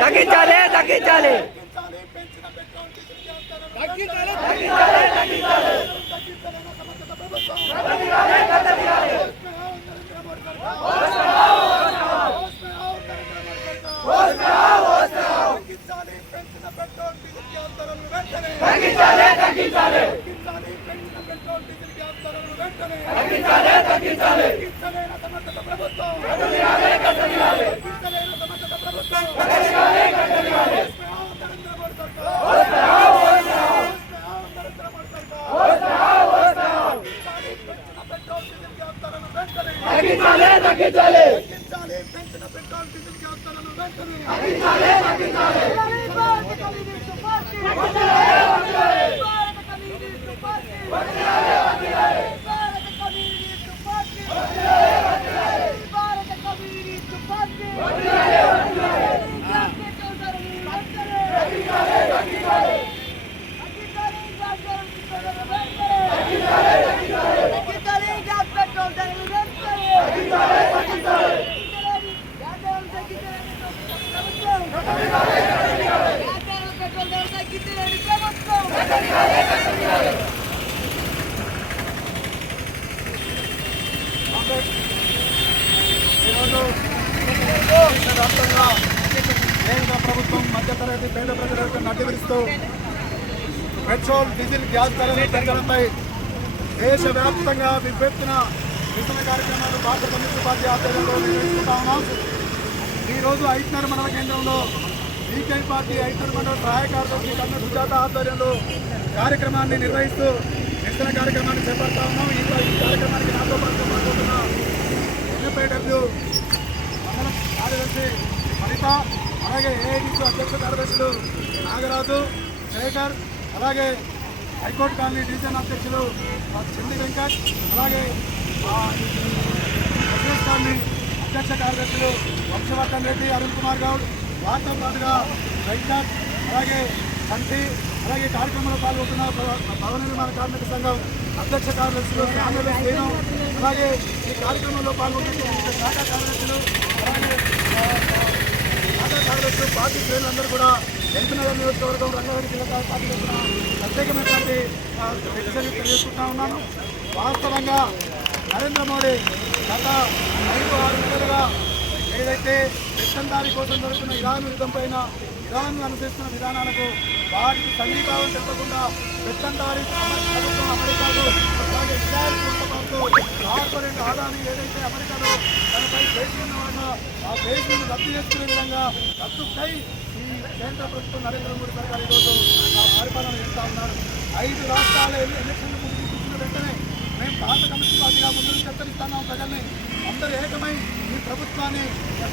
తగ్గించాలి తగ్గించాలి రాష్ట్రంలో కేంద్ర ప్రభుత్వం మధ్యతరగతి పేద ప్రజలకు నడ్డివిరుస్తూ పెట్రోల్ డీజిల్ గ్యాస్ ధరల పెంచడంపై దేశవ్యాప్తంగా విభిన్న నిరసన కార్యక్రమాలు భారత కమ్యూనిస్ట్ పార్టీ ఆధ్వర్యంలో నిర్వహిస్తున్నా ఉన్నాం. ఈరోజు ఐట్నర్ మండల కేంద్రంలో బీజేపీ పార్టీ ఐట్నర్ మండల సహాయ కార్యదర్శి కన్న సుజాత ఆధ్వర్యంలో కార్యక్రమాన్ని నిర్వహిస్తూ నిరసన కార్యక్రమాన్ని చేపడతా ఉన్నాం. ఈ కార్యక్రమానికి నాతో పాటు పాల్గొంటున్న ఎన్ఎఫ్ఐడబ్ల్యూ మండల కార్యదర్శి వనిత, అలాగే ఏఐటీసీ అధ్యక్ష కార్యదర్శులు నాగరాజు, శేఖర్, అలాగే హైకోర్టు కాలనీ డివిజన్ అధ్యక్షులు చంది వెంకట్, అలాగే అధ్యక్ష కాలనీ అధ్యక్ష కార్యదర్శులు వంశవర్ధన్ రెడ్డి, అరుణ్ కుమార్ గౌడ్, వారితో పాటుగా వెంకట్, అలాగే సంటి, అలాగే కార్యక్రమంలో పాల్గొంటున్న భవన నిర్మాణ కార్మిక సంఘం అధ్యక్ష కార్యదర్శులు శ్యామల శ్రీను, అలాగే ఈ కార్యక్రమంలో పాల్గొంటున్న శాఖ కార్యదర్శులు, అలాగే శాఖ కార్యదర్శులు పార్టీ శ్రేణులందరూ కూడా ఎల్బీనగర్ నియోజకవర్గం రంగారెడ్డి జిల్లా పార్టీ తరఫున ప్రత్యేకమైనటువంటి వ్యక్తులు తెలియజేసుకుంటా ఉన్నాను. వాస్తవంగా నరేంద్ర మోడీ గత 5-6 నెలలుగా ఏదైతే పెత్తందారీ కోసం జరుగుతున్న ఇరాన్ యుద్ధం పైన ఇరాన్ అనుసరిస్తున్న విధానాలకు వారికి సంఘీభావం చెప్పకుండా పెత్తందారీ ప్రభుత్వం అమెరికాలో, అలాగే ఇజ్రాయెల్ ప్రభుత్వంతో కార్పొరేట్ ఆదాని ఏదైతే అమెరికాలో తనపై కేసు ఉన్నవాడో ఆ కేసును రద్దు చేసుకునే విధంగా రద్దుపై ఈ కేంద్ర ప్రభుత్వం నరేంద్ర మోడీ సర్కార్ ఈరోజు పరిపాలన చేస్తూ ఉన్నారు. 5 రాష్ట్రాల ఎలక్షన్లు ముగిసిన వెంటనే మేము భారత కమ్యూనిస్ట్ పార్టీగా ముందు నుంచి హెచ్చరిస్తున్నాం. ప్రజల్ని అందరూ ఏకమై ఈ ప్రభుత్వాన్ని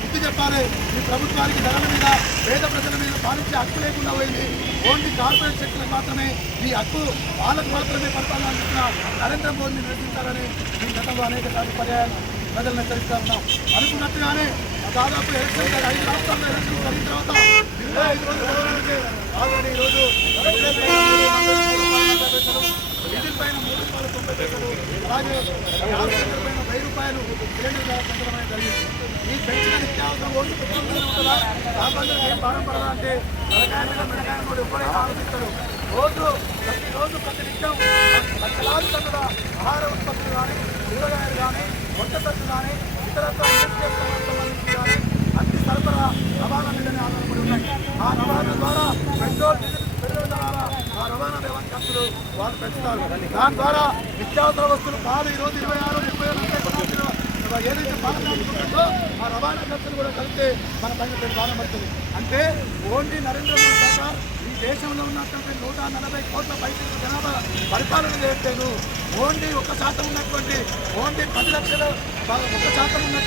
బుద్ధి చెప్పాలి. ఈ ప్రభుత్వానికి ధరల మీద పేద ప్రజల మీద పాలించే హక్కు లేకుండా పోయింది. ఓన్లీ కార్పొరేట్ శక్తులకు మాత్రమే ఈ హక్కు, వాళ్ళకు మాత్రమే పరిపాలన అందిస్తున్న నరేంద్ర మోడీని నిరసించాలని ఈ గతంలో అనేక సార్లు పర్యాయాలు ప్రజలను హెచ్చరిస్తూ ఉన్నాం. అనుకున్నట్టుగానే దాదాపు ఎలక్షన్ 5 రాష్ట్రాల్లో ఎలక్షన్ జరిగిన తర్వాత 25 రోజులు గడవడానికి ఆల్రెడీ ఈరోజు డీజిల్ పైన ₹3.90, అలాగే గ్యాస్ పైన ₹1000 సిలిండర్ ధర పెంచడం అనేది జరిగింది. ఈ పెంచిన నిత్యావసరం ఓట్లు పెట్టుకుంటూనే ఉంటుందా? సామాన్యులు ఏం భారం పడదా అంటే తలకాయ మీద మెడకాయ కూడా ఎప్పుడైనా ఆలోచిస్తారు. ప్రతిరోజు ప్రతి నిత్యం లక్షలాది టన్నుల ఆహార ఉత్పత్తులు కానీ, కూరగాయలు కానీ, వంట సరుకులు కానీ, ఇతరత్ర ఇండస్ట్రియల్ సంబంధించి కానీ అన్ని సరఫరా రవాణా మీదనే ఆధారపడి ఉన్నాయి. ఆ రవాణా ద్వారా పెట్రోల్ డీజిల్ పెట్రోల్ ధర ఆ రవాణా వ్యవస్థ ఖర్చులు వాళ్ళు పెంచుతారు. దాని ద్వారా నిత్యావసర వస్తువులు పాలు ఈరోజు 26-27 ఏదైతే పాలన ఉంటుందో ఆ రవాణా ఖర్చులు కూడా కలిపితే మన పైన భారం పడుతుంది. అంటే ఓన్లీ నరేంద్ర మోడీ సర్కార్ ఈ దేశంలో ఉన్నటువంటి 140 కోట్ల పైసలు జనాభా పరిపాలన చేయట్లేదు. ఓన్లీ 1% ఉన్నటువంటి, ఓన్లీ 10 లక్షల 1% ఉన్న